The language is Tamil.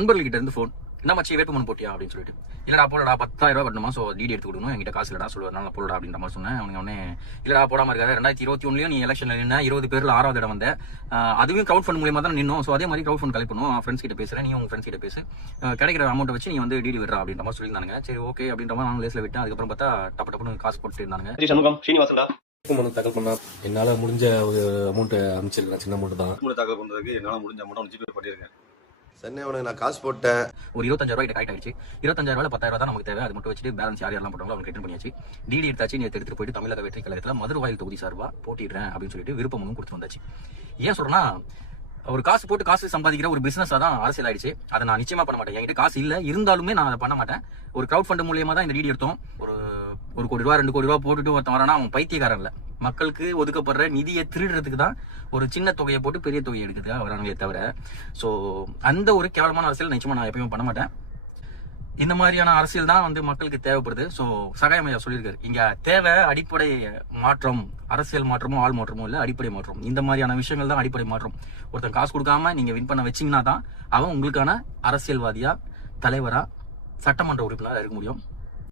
நண்பர்கள்கிட்ட இருந்து ஃபோன், என்ன மச்சி வேட்புமனு போட்டியா அப்படின்னு சொல்லிட்டு, இல்லடா போலடா 10,000 ரூபாய் கட்டணுமா, ஸோ டிடி எடுத்து கொடுக்கணும், என்கிட்ட காசு இல்லடா சொல்லுவார், நல்லா போலடா அப்படின்ற மாதிரி சொன்னேன். அவனுங்க உடனே இல்லடா போடாம இருக்காரு, 2021 நீ எலெக்ஷன்ல நின்று 20 பேர்ல 6வது இடம் வந்த, அதுவும் க்ரௌட் ஃபண்ட் மூலியமா தான் நின்னோம். ஸோ அதே மாதிரி க்ரௌட் ஃபண்ட் கலெக்ட் பண்ணுவோம், ஃப்ரெண்ட்ஸ் கிட்ட பேசுறேன், நீ உங்க ஃப்ரெண்ட்ஸ் கிட்ட பேசு, கிடைக்கிற அமௌண்ட் வச்சு நீ வந்து டிடி விடுறா அப்படின்ற மாதிரி சொல்லியிருந்தாங்க. சரி ஓகே அப்படின்ற மாதிரி நான் லேஸ்ல விட்டேன். அதுக்கப்புறம் பார்த்தா டப்புன்னு காசு போட்டு இருந்தாங்க. சண்முகம் ஸ்ரீனிவாசன்டா மனு தாக்கல் பண்ணா என்னால முடிஞ்ச ஒரு அமௌண்ட் அமைச்சிருக்கேன். சின்ன அமௌண்ட் தான் தாக்கல் பண்றதுக்கு என்னால முடிஞ்ச அமௌண்ட் ஜிபே பண்ணிருக்கேன். சென்னை அவனுக்கு நான் காசு போட்டேன். ஒரு 25,000 ரூபாய் கரெக்ட் ஆயிடுச்சு. 25,000 10,000 தான் நமக்கு தேவை. அது மட்டும் வச்சுட்டு பேலன்ஸ் யார் யாரெல்லாம் போட்டாங்களோ அவங்க ரிட்டர்ன் பண்ணியாச்சு. டிடி எடுத்தாச்சு. நேற்று எடுத்துட்டு போயிட்டு தமிழக வெற்றி கழகத்துல மதுரவாயில் தொகுதி சார்பா போட்டிடுறேன் அப்படின்னு சொல்லிட்டு விருப்பமும் கொடுத்து வந்தாச்சு. ஏன் சொல்றேன்னா, ஒரு காசு போட்டு காசு சம்பாதிக்கிற ஒரு பிசினஸா தான் அரசியல் ஆயிடுச்சு. அதை நான் நிச்சயமா பண்ண மாட்டேன். என்கிட்ட காசு இல்ல, இருந்தாலுமே நான் அதை பண்ண மாட்டேன். ஒரு கிரௌட் ஃபண்ட் மூலியமா தான் இந்த டிடி எடுத்தோம். ஒரு கோடி ரூபா 2 கோடி ரூபா போட்டுட்டு ஒருத்தன் வரானா அவன் பைத்தியக்காரன் இல்ல. மக்களுக்கு ஒதுக்கப்படுற நிதியை திருடுறதுக்கு தான் ஒரு சின்ன தொகையை போட்டு பெரிய தொகையை எடுக்கிறதுக்காக வராங்களே தவிர, ஸோ அந்த ஒரு கேவலமான அரசியல் நிச்சயமா நான் எப்பயுமே பண்ண மாட்டேன். இந்த மாதிரியான அரசியல் தான் வந்து மக்களுக்கு தேவைப்படுது. ஸோ சகாயமையா சொல்லியிருக்காரு, இங்க தேவை அடிப்படை மாற்றம், அரசியல் மாற்றமும் ஆள் மாற்றமும் இல்லை, அடிப்படை மாற்றம். இந்த மாதிரியான விஷயங்கள் தான் அடிப்படை மாற்றம். ஒருத்தன் காசு கொடுக்காம நீங்க வின் பண்ண வச்சீங்கன்னா தான் அவன் உங்களுக்கான அரசியல்வாதியா, தலைவரா, சட்டமன்ற உறுப்பினராக இருக்க முடியும்.